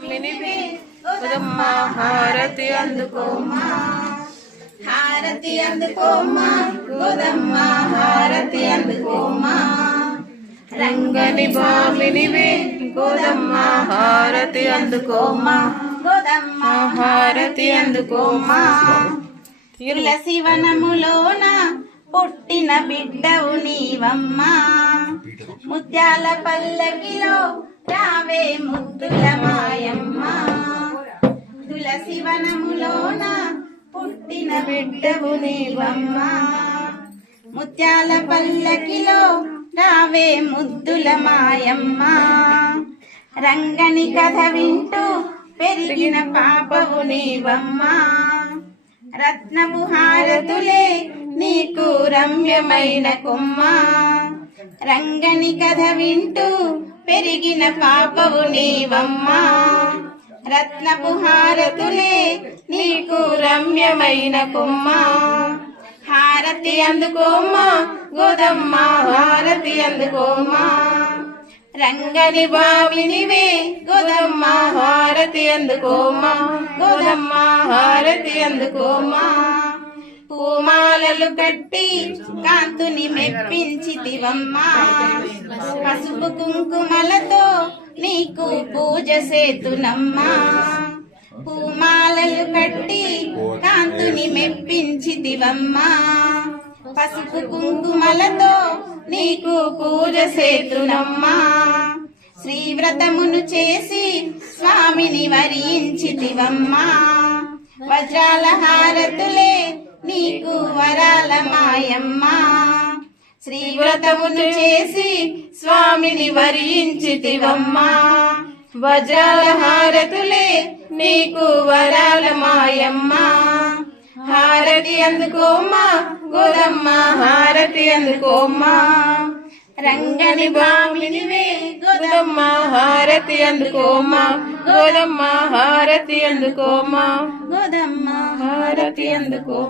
మినివే గోదమ్మ హారతి అందుకోమా హారతి అందుకోమా గోదమ్మ హారతి అందుకోమా రంగని భామినివే గోదమ్మ హారతి అందుకోమా గోదమ్మ హారతి అందుకోమా తులసి వనములోన పుట్టిన బిడ్డవు నీవమ్మా. ముత్యాల పల్లకిలో రావే ముద్దుల మాయమ్మ. తులసి వనములోన పుట్టిన బిడ్డవు నీవమ్మ. ముత్యాల పల్లకిలో రావే ముద్దుల మాయమ్మ. రంగని కథ వింటూ పెరిగిన పాపవు నీవమ్మా. రత్నపు హారతులే నీకు రమ్యమైన కుమ్మా. రంగని కథ వింటూ పెరిగిన పాపవు నీవమ్మా. రత్నపు హారతులే నీకు రమ్యమైన కుమ్మా. హారతి అందుకోమ్మా గోదమ్మ హారతి అందుకోమ్మా. రంగని బావినివే గోదమ్మ హారతి అందుకోమ్మా. గోదమ్మ హారతి అందుకోమ్మా. పూమాలలు కట్టి కాంతుని మెప్పించితివమ్మా పసుపు కుంకుమలతో నీకు పూజ సేతునమ్మా. పూమాలలు కట్టి కాంతుని మెప్పించితివమ్మా పసుపు కుంకుమలతో నీకు పూజ సేతునమ్మా. శ్రీవ్రతమును చేసి స్వామిని వరించితివమ్మా వజ్రాల హారతులే నీకు వరాల మాయమ్మా శ్రీవ్రతమును చేసి స్వామిని వరించితివమ్మా. వజ్రాల హారతులే నీకు వరాల మాయమ్మా హారతి అందుకోమ్మా గోదమ్మ హారతి అందుకోమ్మా. రంగని బామినివే గోదమ్మ హారతి అందుకోమ్మా. గోదమ్మ హారతి అందుకోమ్మా. గోదమ్మ హారతి అందుకోమ్మా.